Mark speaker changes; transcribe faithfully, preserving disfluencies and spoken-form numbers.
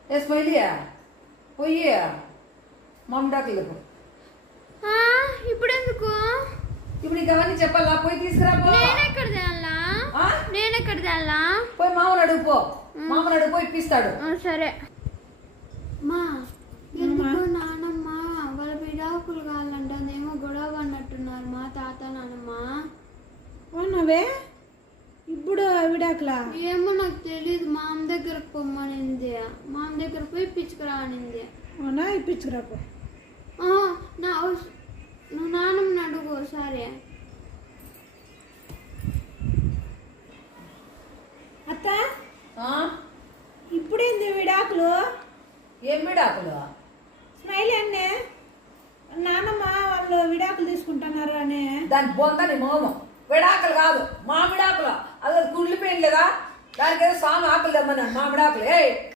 Speaker 1: ఏ స్మైలియా పోయి మామిడాకులకు
Speaker 2: ఇప్పుడు ఎందుకు
Speaker 1: ఇప్పుడు నీకు అవన్నీ చెప్పాలా? పోయి తీసుకురా పో.
Speaker 2: నేనెక్కడ తేయాలా నేనెక్కడ తేయాలా
Speaker 1: పోయి మామూలు అడుగు పో. మామూలు అడుగు పోయి ఇప్పిస్తాడు.
Speaker 2: సరే మా ఎందుకు నానమ్మ వాళ్ళ విడాకులు కావాలంట అదేమో గొడవ అన్నట్టున్నారు మా తాత నానమ్మ.
Speaker 3: అవునవే ఇప్పుడు విడాకులా?
Speaker 2: ఏమో నాకు తెలియదు. మామ దగ్గరకు పొమ్మనింది. మామ దగ్గర పోయి పిచ్చుకురా అనింది.
Speaker 3: అవునా? ఇప్పించుకురాపో.
Speaker 2: నా నువ్వు నాన్నమ్మని అడుగు ఒకసారి.
Speaker 3: అత్త ఇప్పుడేంది విడాకులు?
Speaker 1: ఏం విడాకులు?
Speaker 3: స్మైల్ అన్నే నానమ్మ వాళ్ళు విడాకులు తీసుకుంటున్నారు అని.
Speaker 1: దాని బొందని మోమం. విడాకులు కాదు మామిడాకులు. అది కుళ్ళిపోయింది లేదా? దానికి ఏదో సాము ఆకులు తెమ్మన్నా మామిడాకులు. ఏ